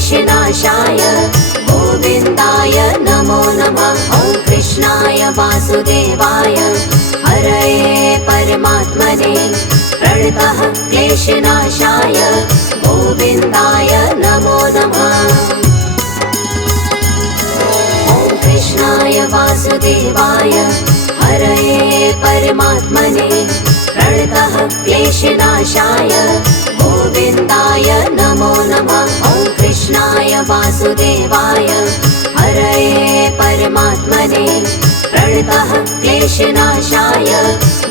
क्लेशनाशाय गोविन्दाय नमो नमः। ॐ कृष्णाय वासुदेवाय हरये परमात्मने प्रणतः क्लेशनाशाय गोविन्दाय नमो नमः। ॐ कृष्णाय वासुदेवाय हरये परमात्मने प्रणतः क्लेशनाशाय गोविन्दाय नमो नमः। ॐ कृष्णाय वासुदेवाय हरये परमात्मने प्रणतः क्लेशनाशाय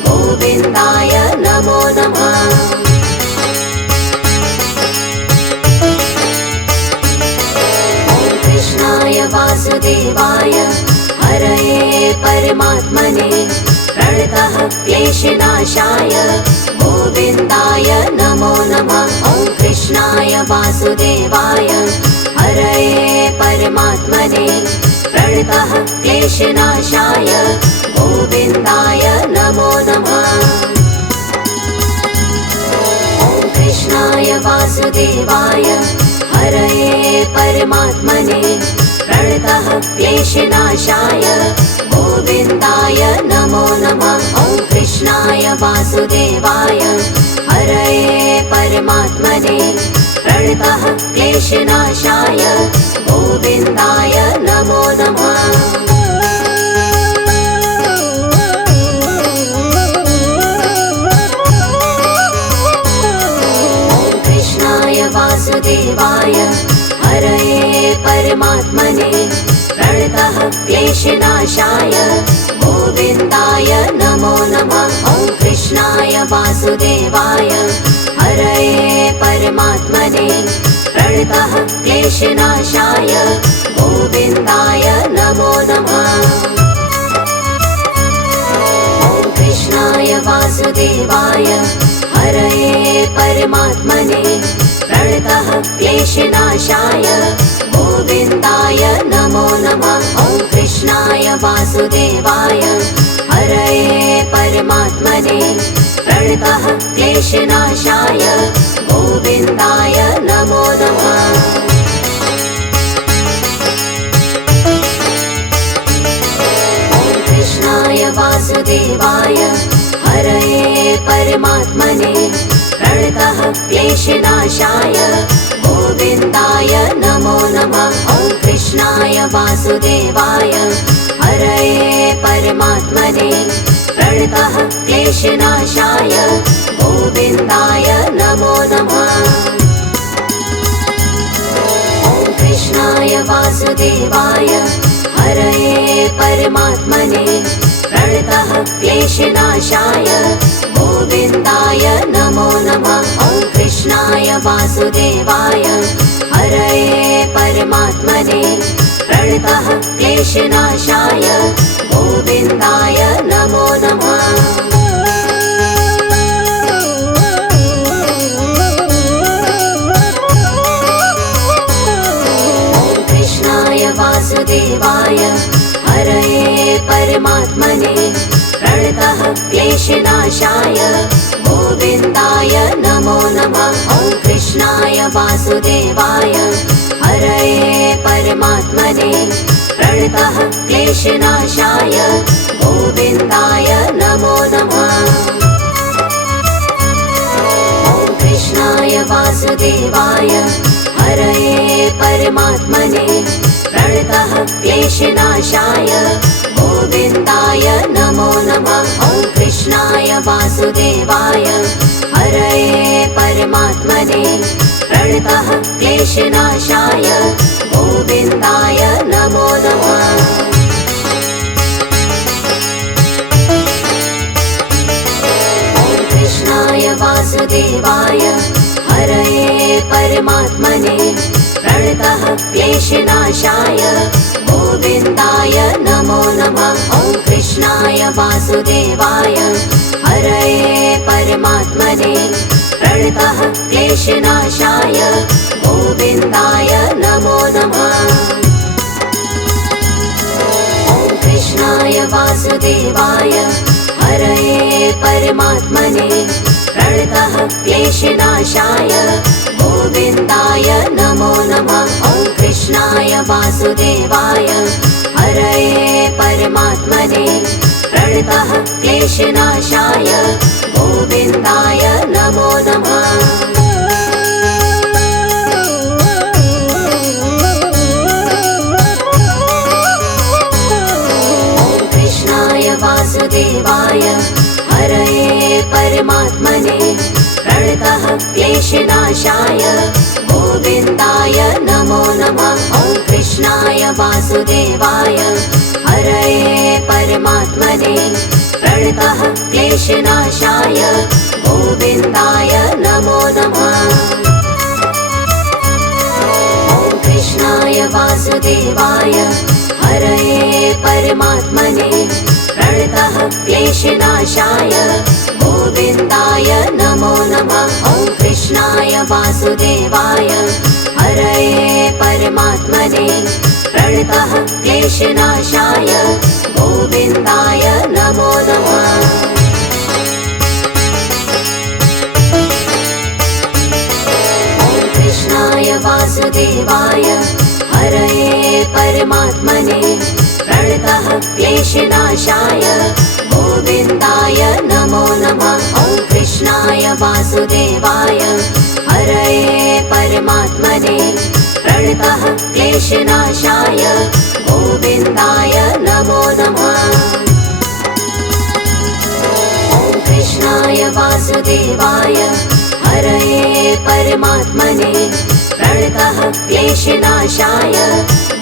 गोविन्दाय नमो नमः। ॐ कृष्णाय वासुदेवाय हरये परमात्मने प्रणतः क्लेशनाशाय गोविन्दाय नमो नमः। ॐ कृष्णाय वासुदेवाय हरये परमात्मने प्रणतः क्लेशनाशाय गोविन्दाय नमो नमः। ॐ कृष्णाय वासुदेवाय हरये परमात्मने प्रणतः क्लेशनाशाय गोविन्दाय नमो नमः। ॐ कृष्णाय वासुदेवाय हरये परमात्मने प्रणतः क्लेशनाशाय गोविन्दाय नमो नमः। ॐ कृष्णाय वासुदेवाय हरये परमात्मने प्रणतः क्लेशनाशाय गोविन्दाय नमो नमः। ॐ कृष्णाय वासुदेवाय हरये परमात्मने प्रणतः क्लेशनाशाय गोविन्दाय नमो नमः। ॐ कृष्णाय वासुदेवाय हरये परमात्मने प्रणतः क्लेशनाशाय गोविन्दाय नमो नमः। ॐ कृष्णाय वासुदेवाय हरये परमात्मने प्रणतः क्लेशनाशाय गोविन्दाय नमो नमः। ॐ कृष्णाय वासुदेवाय हरये परमात्मने प्रणतः क्लेशनाशाय गोविन्दाय नमो नमः। ॐ कृष्णाय वासुदेवाय हरये परमात्मने प्रणतः क्लेशनाशाय गोविन्दाय नमो नमः। ॐ कृष्णाय वासुदेवाय हरये परमात्मने प्रणतः क्लेशनाशाय गोविन्दाय नमो नमः। ॐ कृष्णाय वासुदेवाय हरये परमात्मने प्रणतः क्लेशनाशाय गोविन्दाय नमो नमः। ॐ कृष्णाय वासुदेवाय हरये परमात्मने प्रणतः क्लेशनाशाय गोविन्दाय नमो नमः। ॐ कृष्णाय वासुदेवाय हरये परमात्मने प्रणतः क्लेशनाशाय गोविन्दाय नमो नमः। ॐ कृष्णाय वासुदेवाय हरये परमात्मने प्रणतः क्लेशनाशाय गोविन्दाय नमो नमः। ॐ कृष्णाय वासुदेवाय हरये परमात्मने प्रणतः क्लेशनाशाय गोविन्दाय नमो नमः। ॐ कृष्णाय वासुदेवाय हरये परमात्मने प्रणतः क्लेशनाशाय गोविन्दाय नमो नमः। ॐ कृष्णाय वासुदेवाय हरये परमात्मने प्रणतः क्लेशनाशाय गोविन्दाय नमो नमः। ॐ कृष्णाय वासुदेवाय हरये परमात्मने प्रणतः क्लेशनाशाय गोविन्दाय नमो नमः। वासुदेवाय हरये परमात्मने प्रणतः क्लेशनाशाय गोविन्दाय नमो नमः। वासुदेवाय हरये परमात्मने प्रणतः क्लेशनाशाय गोविन्दाय नमो नमः। ॐ कृष्णाय वासुदेवाय हरये परमात्मने प्रणतः क्लेशनाशाय गोविन्दाय नमो नमः। ॐ कृष्णाय वासुदेवाय हरये परमात्मने प्रणतः क्लेशनाशाय गोविन्दाय नमो नमः। ॐ कृष्णाय वासुदेवाय हरये परमात्मने प्रणतः क्लेशनाशाय गोविन्दाय नमो नमः। ॐ कृष्णाय वासुदेवाय हरये परमात्मने प्रणतः क्लेशनाशाय गोविन्दाय नमो नमः। ॐ कृष्णाय वासुदेवाय हरये परमात्मने प्रणतः क्लेशनाशाय गोविन्दाय नमो नमः। ॐ कृष्णाय वासुदेवाय हरये परमात्मने प्रणतः क्लेशनाशाय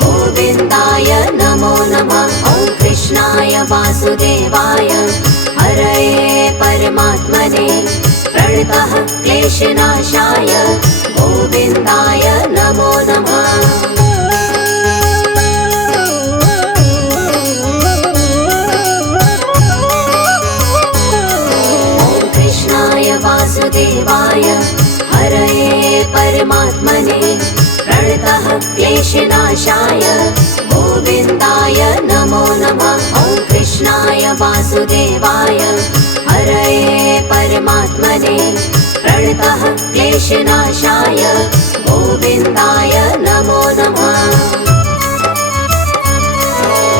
गोविन्दाय नमो नमः। ॐ कृष्णाय वासुदेवाय हरये परमात्मने प्रणतः क्लेशनाशाय गोविन्दाय नमो नमः। ॐ कृष्णाय वासुदेवाय हरये परमात्मने प्रणतः क्लेशनाशाय गोविन्दाय नमो नमः। ॐ कृष्णाय वासुदेवाय हरये परमात्मने प्रणतः क्लेशनाशाय गोविन्दाय नमो नमः।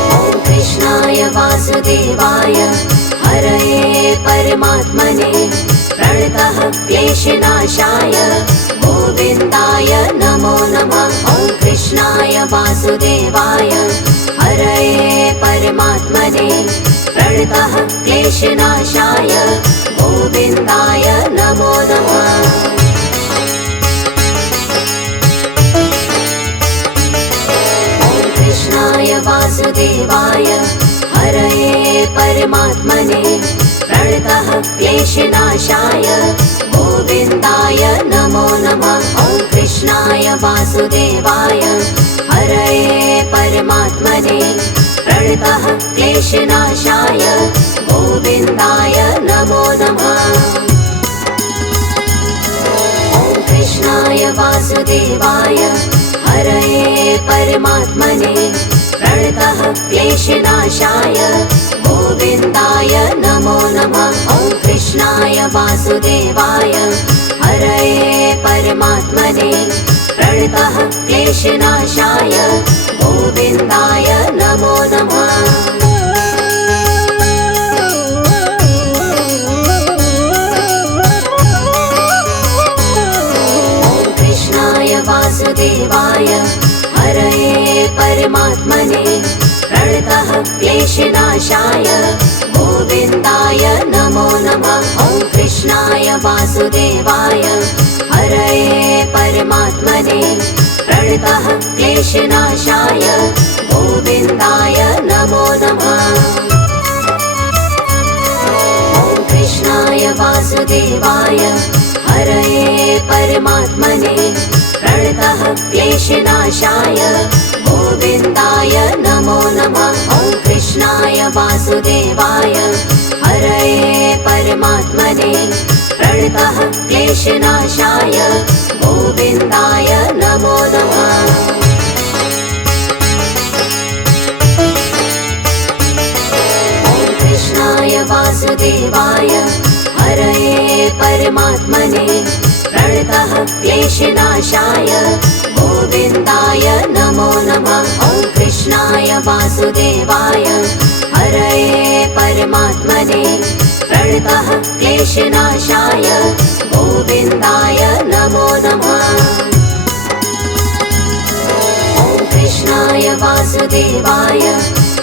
ॐ कृष्णाय वासुदेवाय हरये परमात्मने प्रणतः क्लेशनाशाय गोविन्दाय नमो नमः। ॐ कृष्णाय वासुदेवाय हरये परमात्मने प्रणतः क्लेशनाशाय गोविन्दाय नमो नमः। ॐ कृष्णाय वासुदेवाय हरये परमात्मने प्रणतः क्लेशनाशाय गोविन्दाय नमो नमः। ॐ कृष्णाय वासुदेवाय हरये परमात्मने प्रणतः क्लेशनाशाय गोविन्दाय नमो नमः। ॐ कृष्णाय वासुदेवाय हरये परमात्मने प्रणतः क्लेशनाशाय गोविन्दाय नमो नमः। ॐ कृष्णाय वासुदेवाय हरये परमात्मने प्रणतः क्लेशनाशाय गोविन्दाय नमो नमः। ॐ कृष्णाय वासुदेवाय हरये परमात्मने प्रणतः क्लेशनाशाय गोविन्दाय नमो नमः। ॐ कृष्णाय वासुदेवाय हरये परमात्मने प्रणतः क्लेशनाशाय गोविन्दाय नमो नमः। ॐ कृष्णाय वासुदेवाय हरये परमात्मने प्रणतः क्लेशनाशाय गोविन्दाय नमो नमः। ॐ कृष्णाय वासुदेवाय हरये परमात्मने प्रणतः क्लेशनाशाय गोविन्दाय नमो नमः। ॐ कृष्णाय वासुदेवाय हरये परमात्मने प्रणतः क्लेशनाशाय गोविन्दाय नमो नमः। वासुदेवाय हरये परमात्मने प्रणतः क्लेशनाशाय गोविन्दाय नमो नमः। ॐ कृष्णाय वासुदेवाय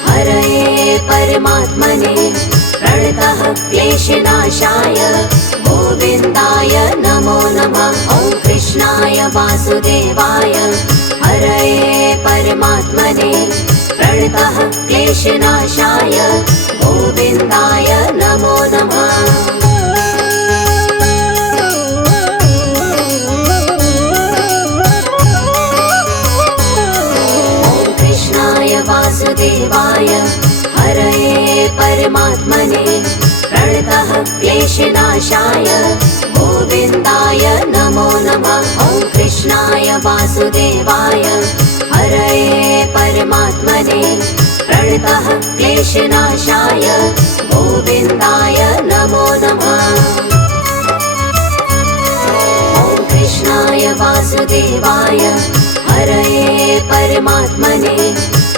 हरये परमात्मने प्रणतः क्लेशनाशाय गोविन्दाय नमो नमः। ॐ कृष्णाय वासुदेवाय हरये परमात्मने प्रणतः क्लेशनाशाय गोविन्दाय नमो नमः। ॐ कृष्णाय वासुदेवाय हरये परमात्मने प्रणतः क्लेशनाशाय गोविन्दाय नमो नमः। ॐ कृष्णाय वासुदेवाय हरये परमात्मने प्रणतः क्लेशनाशाय गोविन्दाय नमो नमः। ॐ कृष्णाय वासुदेवाय हरये परमात्मने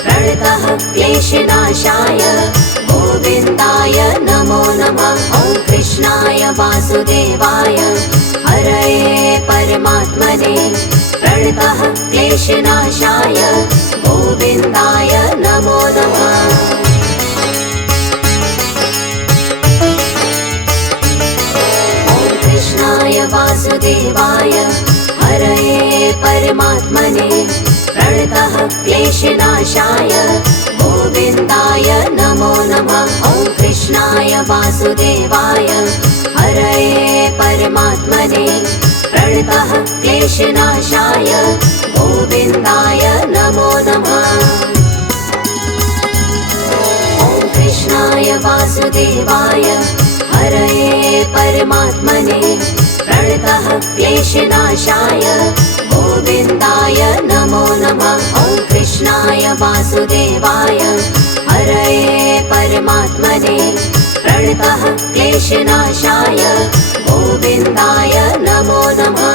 प्रणतः क्लेशनाशाय गोविन्दाय नमो नमः। ॐ कृष्णाय वासुदेवाय हरये परमात्मने प्रणतः क्लेशनाशाय गोविन्दाय नमो नमः। ॐ कृष्णाय वासुदेवाय हरये परमात्मने प्रणतः क्लेशनाशाय गोविन्दाय नमो नमः। ॐ कृष्णाय वासुदेवाय हरये परमात्मने प्रणतः क्लेशनाशाय गोविन्दाय नमो नमः। ॐ कृष्णाय वासुदेवाय हरये परमात्मने प्रणतः क्लेशनाशाय गोविन्दाय नमो नमः। ॐ कृष्णाय वासुदेवाय हरये परमात्मने प्रणतः क्लेशनाशाय गोविन्दाय नमो नमः।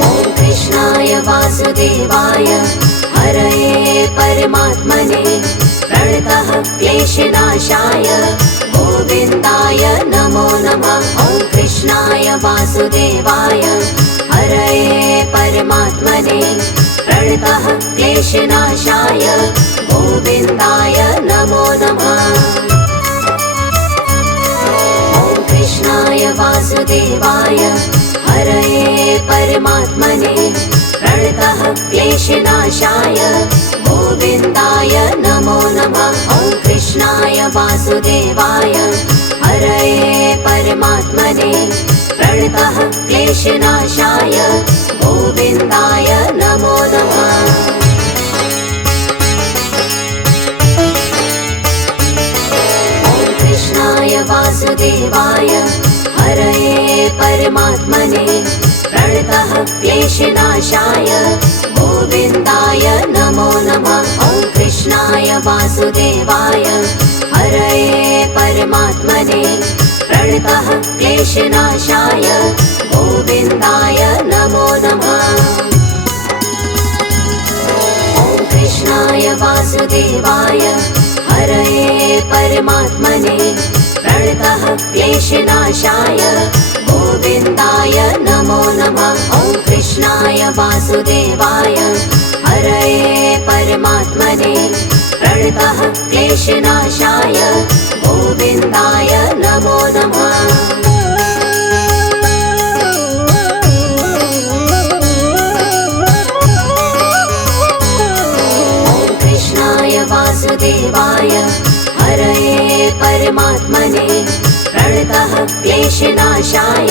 ॐ कृष्णाय वासुदेवाय हरये परमात्मने प्रणतः क्लेशनाशाय गोविन्दाय नमो नमः। ॐ कृष्णाय वासुदेवाय हरये परमात्मने प्रणतः क्लेशनाशाय गोविन्दाय नमो नमः। ॐ कृष्णाय वासुदेवाय हरये परमात्मने प्रणतः क्लेशनाशाय गोविन्दाय नमो नमः। ॐ कृष्णाय वासुदेवाय हरये परमात्मने प्रणतः क्लेशनाशाय गोविन्दाय नमो नमः। ॐ कृष्णाय वासुदेवाय हरये परमात्मने प्रणतः क्लेशनाशाय गोविन्दाय नमो नमः। ॐ कृष्णाय वासुदेवाय हरये परमात्मने प्रणतः क्लेशनाशाय गोविन्दाय नमो नमः। ॐ कृष्णाय वासुदेवाय हरये परमात्मने प्रणतः क्लेशनाशाय गोविन्दाय नमो नमः। ॐ कृष्णाय वासुदेवाय हरये परमात्मने प्रणतः क्लेशनाशाय गोविन्दाय नमो नमः। ॐ कृष्णाय वासुदेवाय हरये परमात्मने प्रणतः क्लेशनाशाय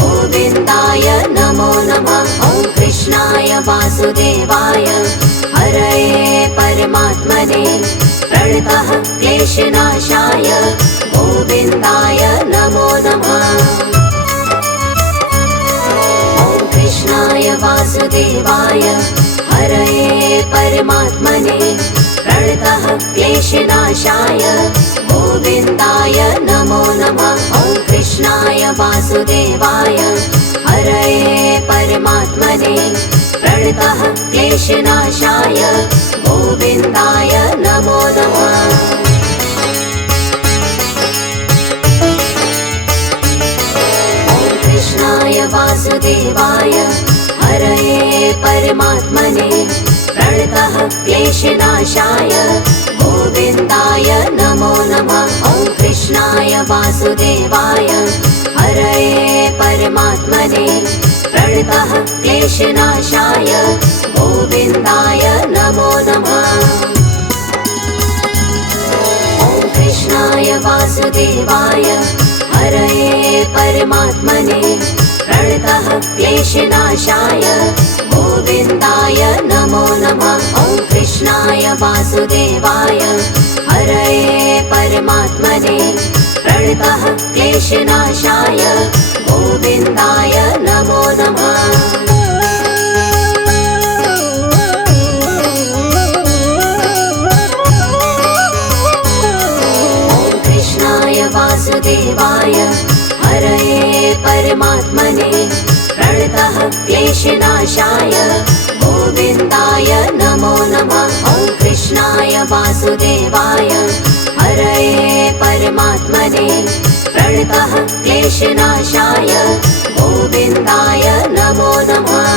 गोविन्दाय नमो नमः। ॐ कृष्णाय वासुदेवाय हरये परमात्मने प्रणतः क्लेशनाशाय गोविन्दाय नमो नमः। ॐ कृष्णाय वासुदेवाय हरये परमात्मने प्रणतः क्लेशनाशाय गोविन्दाय नमो नमः। ॐ कृष्णाय कृष्णाय वासुदेवाय हरये परमात्मने प्रणतः क्लेशनाशाय गोविन्दाय नमो नमः। कृष्णाय वासुदेवाय हरये परमात्मने प्रणतः क्लेशनाशाय गोविन्दाय नमो नमः। ॐ कृष्णाय वासुदेवाय हरये परमात्मने प्रणतः क्लेशनाशाय गोविन्दाय नमो नमः। ॐ कृष्णाय वासुदेवाय हरये परमात्मने प्रणतः क्लेशनाशाय गोविन्दाय नमो नमः। ॐ कृष्णाय वासुदेवाय हरये परमात्मने प्रणतः क्लेशनाशाय गोविन्दाय नमो नमः। वासुदेवाय हरये परमात्मने प्रणतः क्लेशनाशाय गोविन्दाय नमो नमः। ॐ कृष्णाय वासुदेवाय हरये परमात्मने प्रणतः क्लेशनाशाय गोविन्दाय नमो नमः।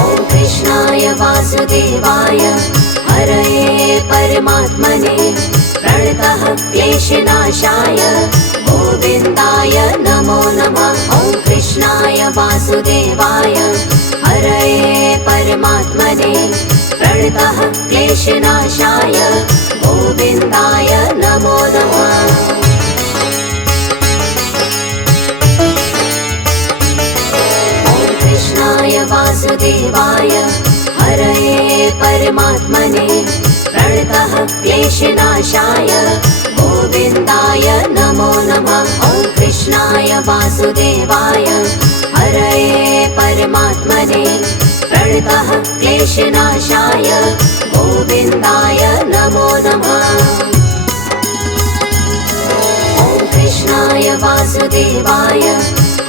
ॐ कृष्णाय वासुदेवाय हरये परमात्मने प्रणतः क्लेशनाशाय गोविन्दाय नमो नमः। ॐ कृष्णाय वासुदेवाय हरये परमात्मने प्रणतः क्लेशनाशाय गोविन्दाय नमो नमः। ॐ कृष्णाय वासुदेवाय हरये परमात्मने प्रणतः क्लेशनाशाय गोविन्दाय नमो नमः। ॐ कृष्णाय वासुदेवाय हरये परमात्मने प्रणतः क्लेशनाशाय गोविन्दाय नमो नमः। ॐ कृष्णाय वासुदेवाय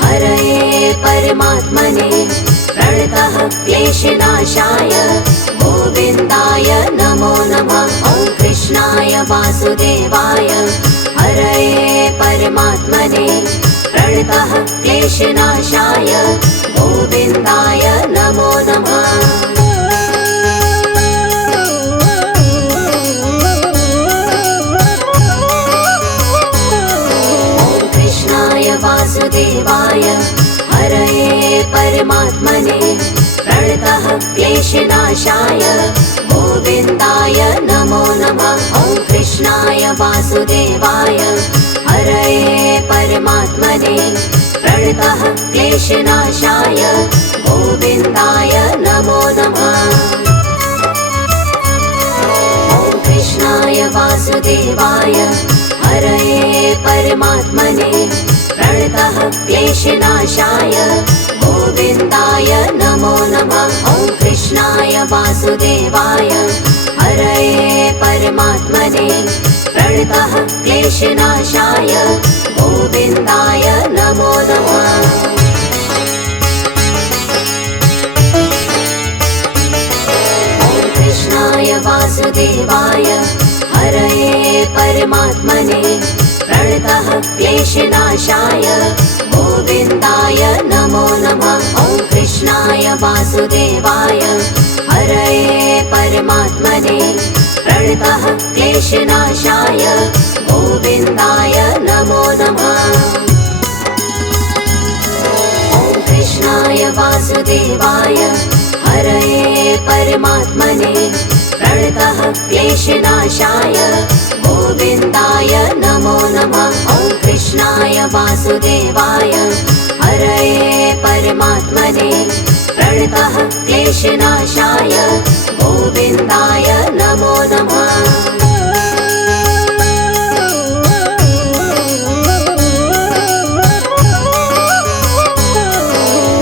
हरये परमात्मने प्रणतः क्लेशनाशाय गोविन्दाय नमो नमः। ॐ कृष्णाय वासुदेवाय हरये परमात्मने प्रणतः क्लेशनाशाय गोविन्दाय नमो नमः। ॐ कृष्णाय वासुदेवाय हरये परमात्मने प्रणतः क्लेशनाशाय गोविन्दाय नमो नमः। ॐ कृष्णाय वासुदेवाय हरये परमात्मने प्रणतः क्लेशनाशाय गोविन्दाय नमो नमः। ॐ कृष्णाय वासुदेवाय हरये परमात्मने प्रणतः क्लेशनाशाय गोविन्दाय नमो नमः। ॐ कृष्णाय वासुदेवाय हरये परमात्मने प्रणतः क्लेशनाशाय गोविन्दाय नमो नमः। ॐ कृष्णाय वासुदेवाय हरये परमात्मने प्रणतः क्लेशनाशाय गोविन्दाय नमो नमः। ॐ कृष्णाय वासुदेवाय हरये परमात्मने प्रणतः क्लेशनाशाय गोविन्दाय नमो नमः। ॐ कृष्णाय वासुदेवाय हरये परमात्मने प्रणतः क्लेशनाशाय गोविन्दाय नमो नमः। ॐ कृष्णाय वासुदेवाय हरये परमात्मने प्रणतः क्लेशनाशाय गोविन्दाय नमो नमः।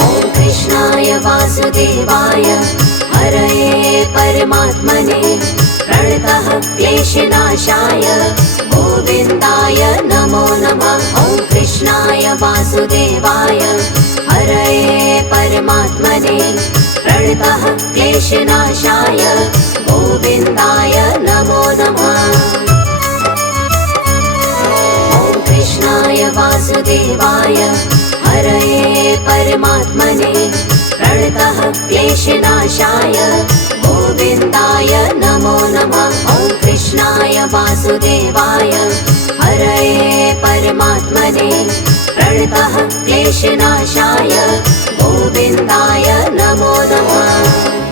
ॐ कृष्णाय वासुदेवाय हरये परमात्मने प्रणतः क्लेशनाशाय क्लेशनाशाय गोविन्दाय नमो नमः। ॐ कृष्णाय वासुदेवाय हरये परमात्मने प्रणतः क्लेशनाशाय गोविन्दाय नमो नमः। ॐ कृष्णाय वासुदेवाय हरये परमात्मने प्रणतः क्लेशनाशाय गोविन्दाय नमो नमः। ॐ कृष्णाय वासुदेवाय हरये परमात्मने प्रणतः क्लेशनाशाय गोविन्दाय नमो नमः।